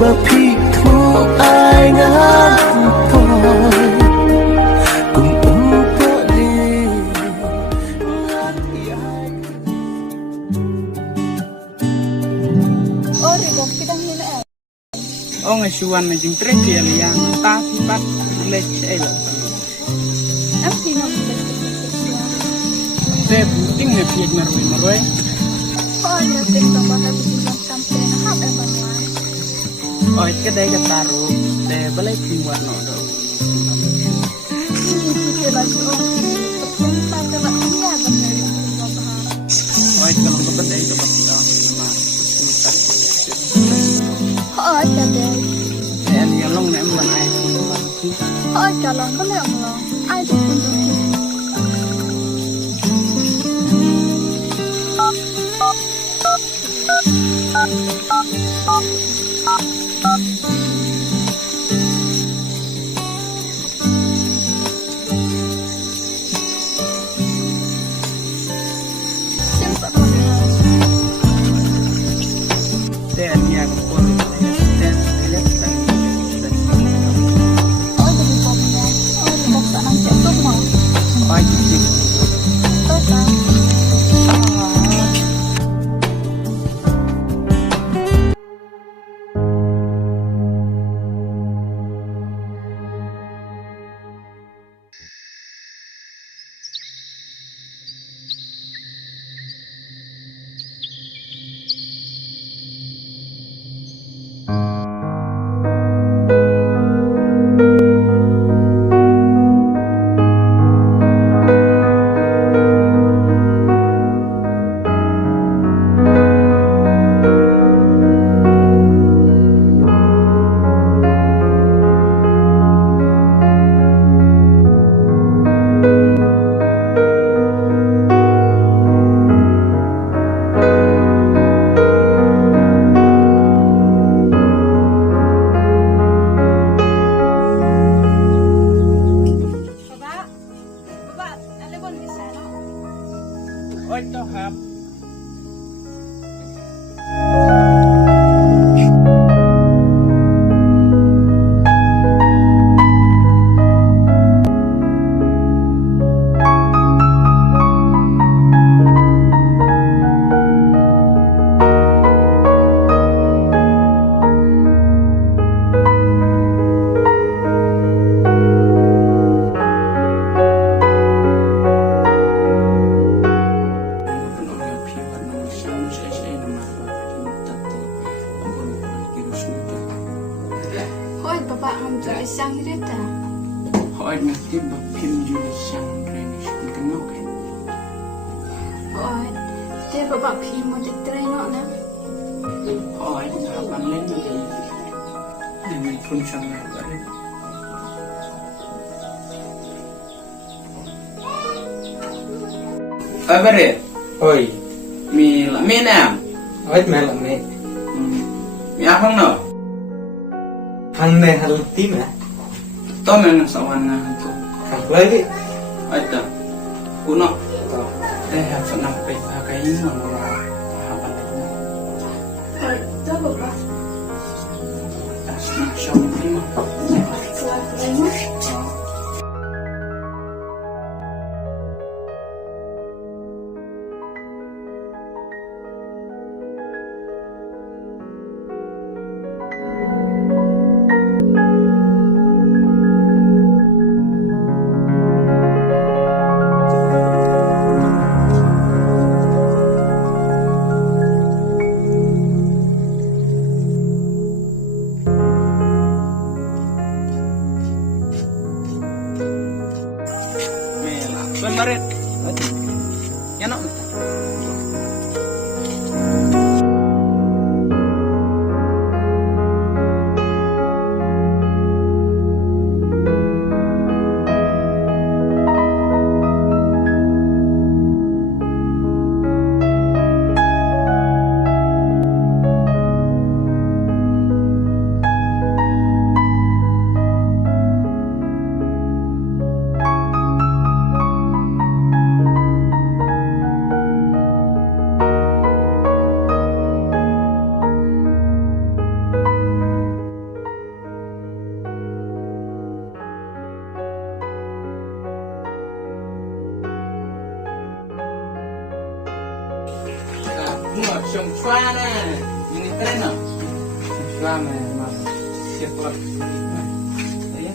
bà phi thu ai ngán tôi cùng po đi ngán ai Ori kok kita hina. Oh ngasuan na yung treasure yang tapi pat let's say Am sino kita. saya buting na piyag maroy Oh, ya tengo para bilang sampai na hab emanwan. oh ika day kataro de balay piwan no do Ini kita lagi oh. Pertama kali dia benar oh ika lang ba day dapat daw na sunutan Oh, jadi. and yung long na man ay Oh, kalau boleh ngomong. Ai pun tu. then yeah ko then Oh, jadi pokoknya. Oh, bukan nanti semua. oh gitu Total. oh ito hap Hoi, Bapak ngambil isang hirita. oh nanti bapim juga sang Renish kenal kan Hoi, dia Bapak pilih mau diterima na. oh hapan lain lagi dengan pun sang baru apa deh Oi, mi nam oi mẹ làm mẹ, mi apa no hàng này hàng tím à, to men sawan na tu hàng lấy đi, ada kuno have sampai pakai ini no hapan Hoi, tu Bapak. asna syawal prima Selamat. suara ini keren no. Suara mas siap lah. Ya.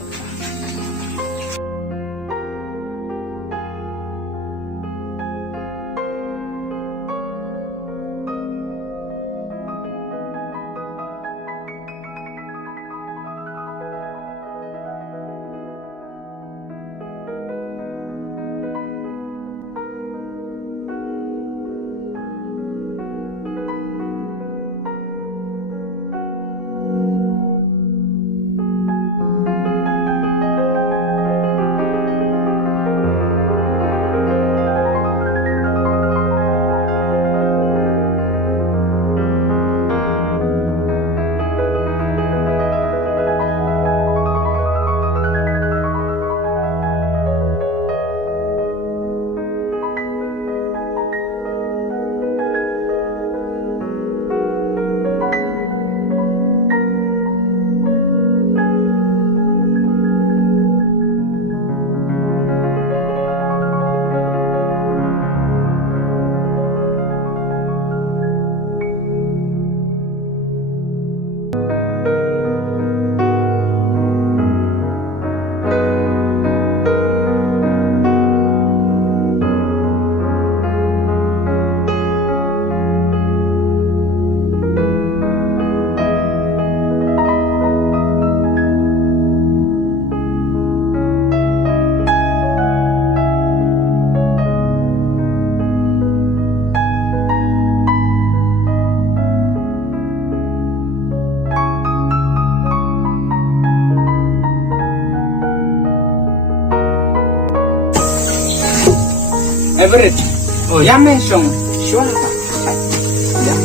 Everett. Oh, ya me son. Suara tak? Ya.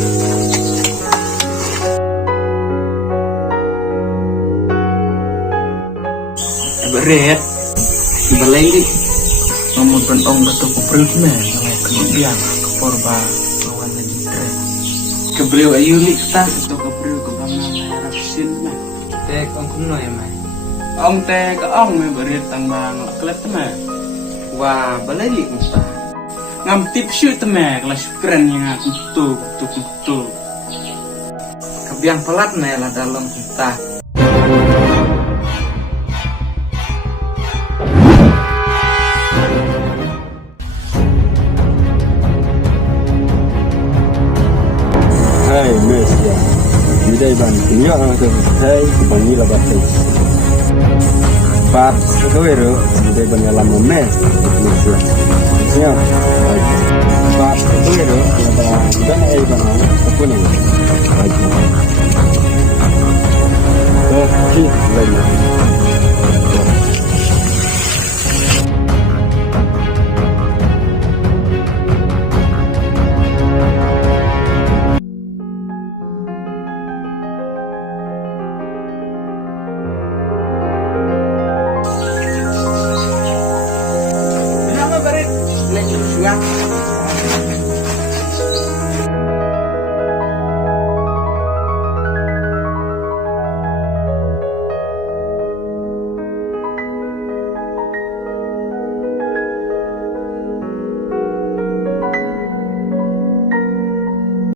Everett. Balai mamun ong dato ko prima kemudian ke porba awan lagi tre. Kebriu ayu li ta to kebriu ke bama merah sin na. Tek ong kuno ya mai. Ong tek ong me berit tang bang klet ma. Wah, balai li musta. Ngam tip shoot me kelas keren yang kutu. Kebiang pelat me lah dalam kita. Hai mes ya, jadi ban punya ada hai bani lah batai. Pat itu itu jadi ban dalam mes mes ya. Pat itu itu ada dan ai ban apa ni?